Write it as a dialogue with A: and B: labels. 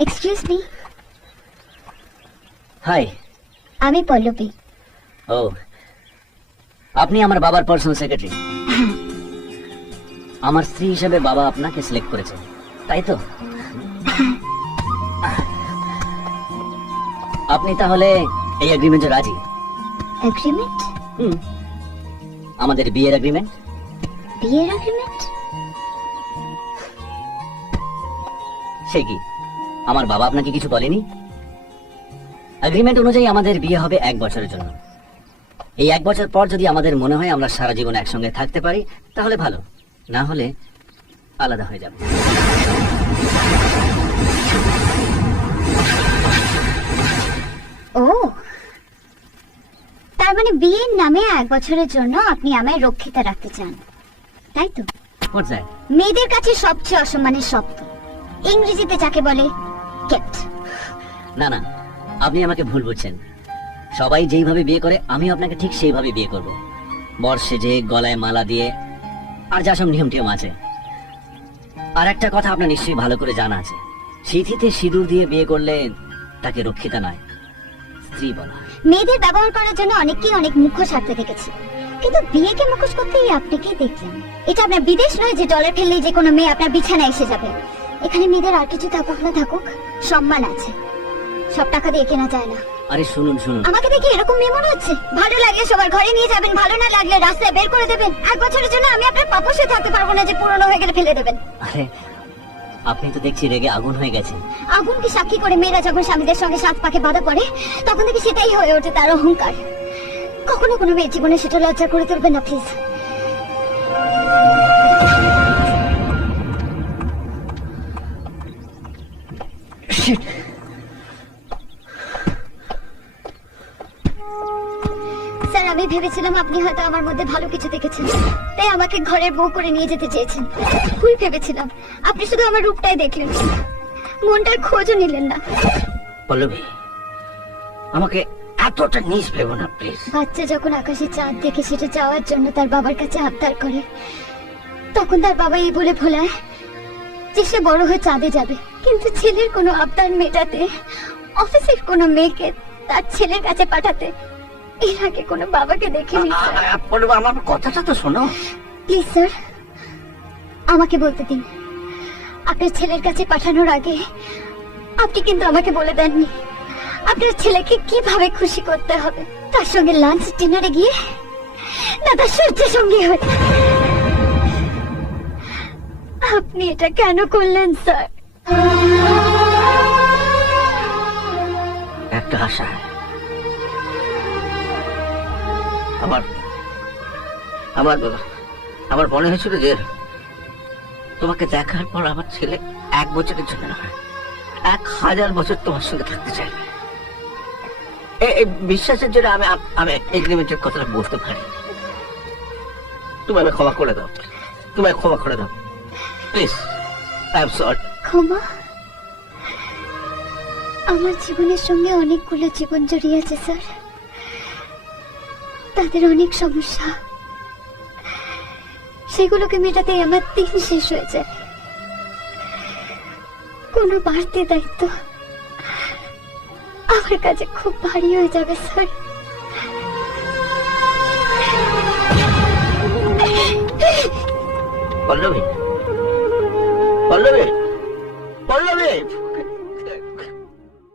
A: Excuse me
B: hi
A: আমি পল্লবী।
B: ও আপনি আমার বাবার পার্সোনাল সেক্রেটারি আমার স্ত্রী হিসেবে বাবা আপনাকে সিলেক্ট করেছে তাই তো? আপনি তাহলে এই এগ্রিমেন্টে রাজি?
A: এগ্রিমেন্ট
B: হুম। আমাদের বিয়ের এগ্রিমেন্ট
A: বিয়ের এগ্রিমেন্ট
B: সে কি? আমার বাবা আপনাকে কিছু বলেনি? এগ্রিমেন্ট অনুযায়ী আমাদের বিয়ে হবে এক বছরের জন্য। এই এক বছর পর যদি আমাদের মনে হয় আমরা সারা জীবন একসঙ্গে থাকতে পারি তাহলে ভালো। না হলে আলাদা হয়ে যাবে।
A: ও তার মানে বিয়ের নামে এক বছরের জন্য আপনি আমায় রক্ষিত রাখতে চান তাই তো? মেয়েদের কাছে সবচেয়ে অসম্মানের শব্দ। ইংরেজিতে যাকে বলে কেপ্ট
B: না না, আপনি আমাকে ভুল বুঝছেন। সবাই যেইভাবে বিয়ে করে আমি আপনাকে ঠিক সেইভাবে বিয়ে করব। বর সেজে, গলায় মালা দিয়ে, আর যা সব নিয়ম টিয়ম আছে। আর একটা কথা আপনার নিশ্চয়ই ভালো করে জানা আছে। সিথিতে সিঁদুর দিয়ে বিয়ে করলে তাকে রক্ষিতা নয়, স্ত্রী বলা
A: মেয়েদের ব্যবহার করার জন্য অনেককেই অনেক মুখোশ হাতে দেখেছি। কিন্তু বিয়েকে মুখোশ করতেই আপনাকেই দেখলাম। এটা আপনার বিদেশ নয় যে ডলার ফেললেই যে কোনো মেয়ে আপনার বিছানায় এসে যাবে। এখানে মেয়েদের আর কিছু থাকুক না থাকুক সম্মান আছে। সব টাকা দিয়ে কেনা যায় না।
B: আরে শুনুন শুনুন।
A: আমাকে দেখে এরকম মেয়ে মনে হচ্ছে? ভালো লাগলে সবার ঘরে নিয়ে যাবেন ভালো না লাগলে রাস্তায় বের করে দেবেন। এক বছরের জন্য আমি আপনার পাপসে থাকতে পারব না যে পুরনো হয়ে গেলে ফেলে দেবেন।
B: আরে আপনি তো দেখছি রেগে আগুন হয়ে গেছেন।
A: আগুনকে সাক্ষী করে মেয়েরা যখন স্বামীদের সঙ্গে সাত পাকে বাধা পড়ে তখন থেকে সেটাই হয়ে ওঠে তার অহংকার। কখনো কোনো মেয়ের জীবনে সেটা লজ্জা করে তুলবেন না প্লিজ স্যার আমি ভেবেছিলাম আপনি হয়তো আমার মধ্যে ভালো কিছু দেখেছেন। তাই আমাকে ঘরের বউ করে নিয়ে যেতে চেয়েছেন। ভুল ভেবেছিলাম। আপনি শুধু আমার রূপটাই দেখলেন। মনটার খোঁজও নিলেন না।
C: পল্লবী আমাকে এতটা নিজ ভেবো না প্লিজ।
A: বাচ্চা যখন আকাশে চাঁদ দেখে সেটা যাওয়ার জন্য তার বাবার কাছে আবদার করে তখন তার বাবা এই বলে ভোলায় যে সে বড় হয়ে চাঁদে যাবে। কিন্তু ছেলের কোনো আবদার মেটাতে অফিসের কোনো মেয়েকে তার ছেলের কাছে পাঠাতে এর আগে কোনো বাবাকে দেখিনি।
C: পল্লবী আমার কথাটা তো শোনো।
A: প্লিজ স্যার আমাকে বলতে দিন। আপনার ছেলের কাছে পাঠানোর আগে আপনি কিন্তু আমাকে বলে দেননি। আপনার ছেলেকে কীভাবে খুশি করতে হবে? তার সঙ্গে লাঞ্চ ডিনারে গিয়ে? না তার সূর্যের সঙ্গে হয়ে আপনি এটা কেন করলেন স্যার?
C: একটা আশা। আমার আমার আমার মনে হয়েছিল যে তোমাকে দেখার পর আমার ছেলে এক বছরের জন্য নয় এক হাজার বছর তোমার সঙ্গে থাকতে চাইবে এ- এই বিশ্বাসের জন্য আমি আমি এগ্রিমেন্টের কথাটা বলতে পারি। তুমি আমায় ক্ষমা করে দাও। তুমি ক্ষমা করে দাও। প্লিজ আই এম সরি
A: ক্ষমা। আমার জীবনের সঙ্গে অনেকগুলো জীবন জড়িয়ে আছে, স্যার। তাদের অনেক সমস্যা। সেগুলোকে মেটাতে আমার দিন শেষ হয়ে যায়। কোনো বাড়তি দায়িত্ব আমার কাছে খুব ভারী হয়ে যাবে, স্যার।
C: পল্লবী। পল্লবী। পল্লবী